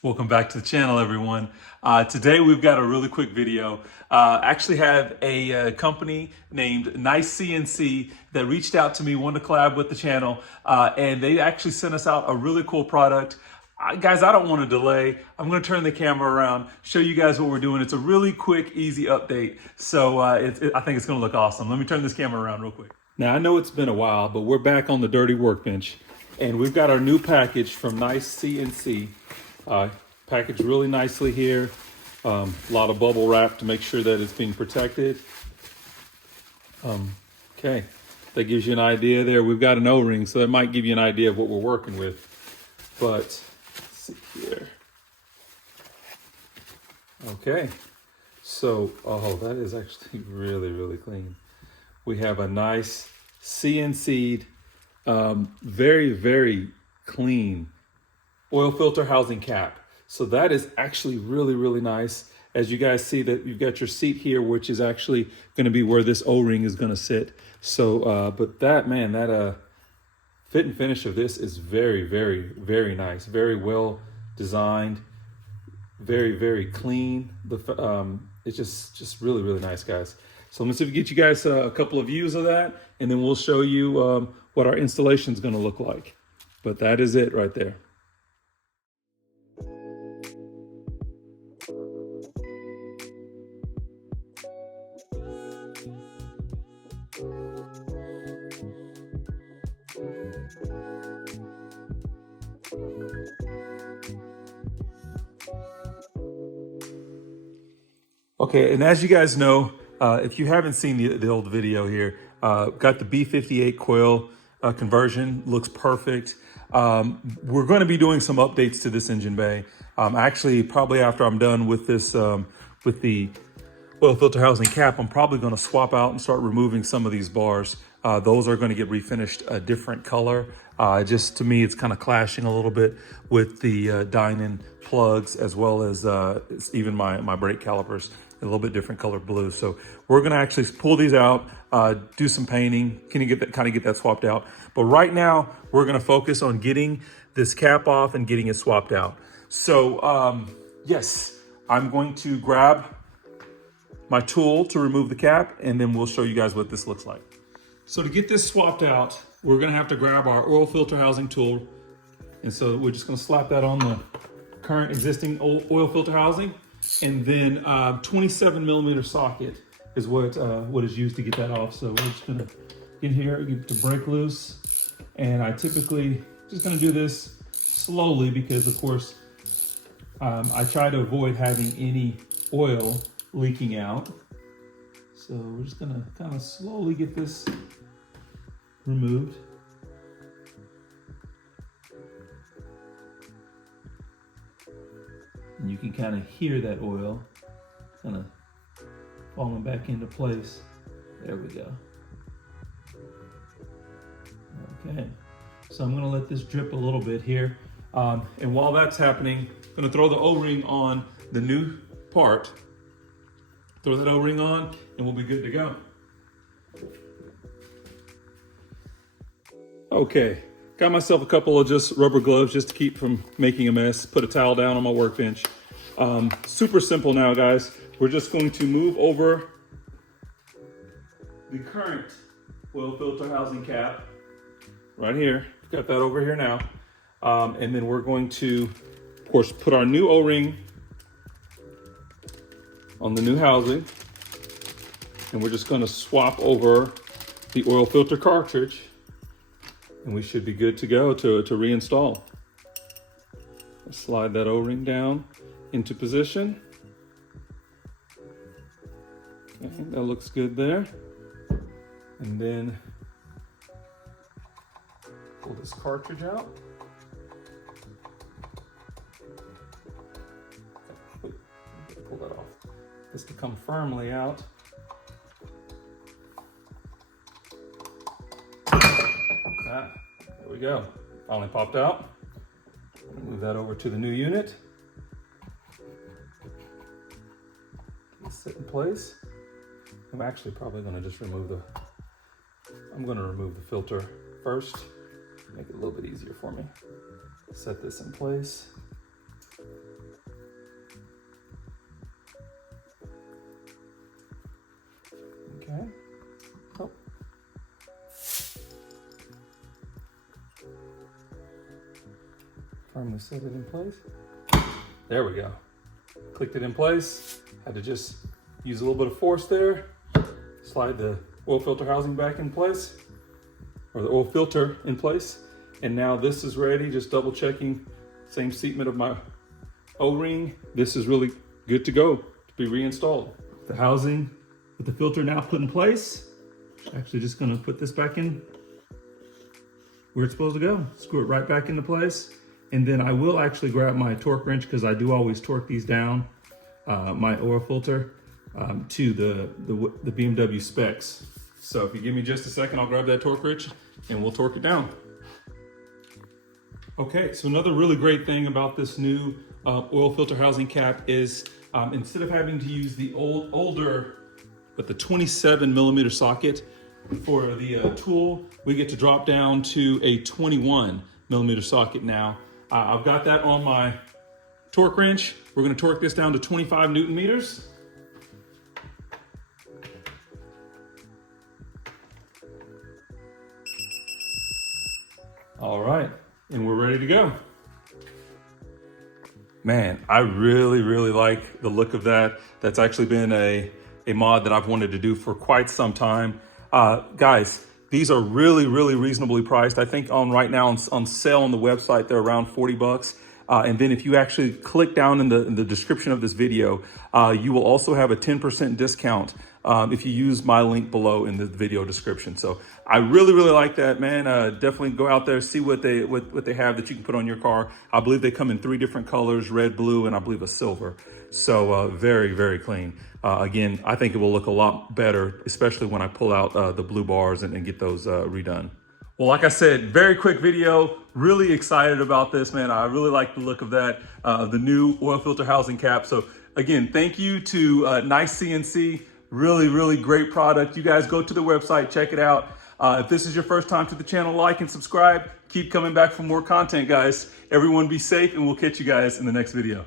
Welcome back to the channel, everyone. Today we've got a really quick video. Actually have a company named NiceCNC that reached out to me, wanted to collab with the channel, and they actually sent us out a really cool product. Guys, I don't want to delay. I'm going to turn the camera around, show you guys what we're doing. It's a really quick, easy update. So I think it's going to look awesome. Let me turn this camera around real quick. Now, I know it's been a while, but we're back on the dirty workbench, and we've got our new package from NiceCNC. Packaged really nicely here. A lot of bubble wrap to make sure that it's being protected. Okay, that gives you an idea there. We've got an O-ring, so that might give you an idea of what we're working with. But let's see here. Okay, so, oh, that is actually really, really clean. We have a nice CNC'd, very, very clean oil filter housing cap. So that is actually really, really nice. As you guys see that you've got your seat here, which is actually going to be where this O-ring is going to sit. So, but that, man, that fit and finish of this is very, very, very nice. Very well designed. Very, very clean. It's just really, really nice, guys. So let me see if we get you guys a couple of views of that, and then we'll show you what our installation is going to look like. But that is it right there. Okay, and as you guys know, if you haven't seen the old video here, got the B58 coil conversion, looks perfect. We're going to be doing some updates to this engine bay. Actually, probably after I'm done with this, with the oil filter housing cap, I'm probably going to swap out and start removing some of these bars. Those are going to get refinished a different color. Just to me, it's kind of clashing a little bit with the Dynon plugs, as well as even my brake calipers, a little bit different color blue. So we're going to actually pull these out, do some painting, kind of get that swapped out. But right now, we're going to focus on getting this cap off and getting it swapped out. So yes, I'm going to grab my tool to remove the cap, and then we'll show you guys what this looks like. So to get this swapped out, we're gonna have to grab our oil filter housing tool. And so we're just gonna slap that on the current existing oil filter housing. And then 27 millimeter socket is what is used to get that off. So we're just gonna get in here, get the brake loose. And I typically just gonna do this slowly because of course, I try to avoid having any oil leaking out. So we're just gonna kind of slowly get this removed. And you can kind of hear that oil kind of falling back into place. There we go. Okay, so I'm gonna let this drip a little bit here. And while that's happening, I'm gonna throw the O-ring on the new part. Throw that O-ring on and we'll be good to go. Okay, got myself a couple of just rubber gloves just to keep from making a mess. Put a towel down on my workbench. Super simple now, guys. We're just going to move over the current oil filter housing cap right here. Got that over here now. And then we're going to, of course, put our new O-ring on the new housing, and we're just going to swap over the oil filter cartridge, and we should be good to go to reinstall. Slide that O-ring down into position. Okay, that looks good there. And then pull this cartridge out. Pull that off. This to come firmly out. There we go. Finally popped out. Move that over to the new unit. Get it set in place. I'm actually probably going to just remove the filter first. Make it a little bit easier for me. Set this in place. Okay. Oh. Firmly set it in place. There we go. Clicked it in place. Had to just use a little bit of force there. Slide the oil filter housing back in place, or the oil filter in place. And now this is ready, just double checking, same seatment of my O-ring. This is really good to go to be reinstalled. The housing with the filter now put in place. Actually just gonna put this back in where it's supposed to go. Screw it right back into place. And then I will actually grab my torque wrench, because I do always torque these down, my oil filter, to the BMW specs. So if you give me just a second, I'll grab that torque wrench and we'll torque it down. Okay, so another really great thing about this new oil filter housing cap is instead of having to use the older, but the 27 millimeter socket for the tool, we get to drop down to a 21 millimeter socket now. I've got that on my torque wrench. We're gonna torque this down to 25 Newton meters. All right, and we're ready to go. Man, I really, really like the look of that. That's actually been a mod that I've wanted to do for quite some time. Guys, these are really, really reasonably priced. I think right now on sale on the website, they're around 40 bucks. And then if you actually click down in the description of this video, you will also have a 10% discount if you use my link below in the video description. So I really, really like that, man. Definitely go out there, see what they have that you can put on your car. I believe they come in 3 different colors, red, blue, and I believe a silver. So very, very clean. Again, I think it will look a lot better, especially when I pull out the blue bars and get those redone. Well, like I said, very quick video, really excited about this, man. I really like the look of that, the new oil filter housing cap. So again, thank you to NiceCNC, really, really great product. You guys go to the website, check it out. If this is your first time to the channel, like and subscribe. Keep coming back for more content, guys. Everyone be safe, and we'll catch you guys in the next video.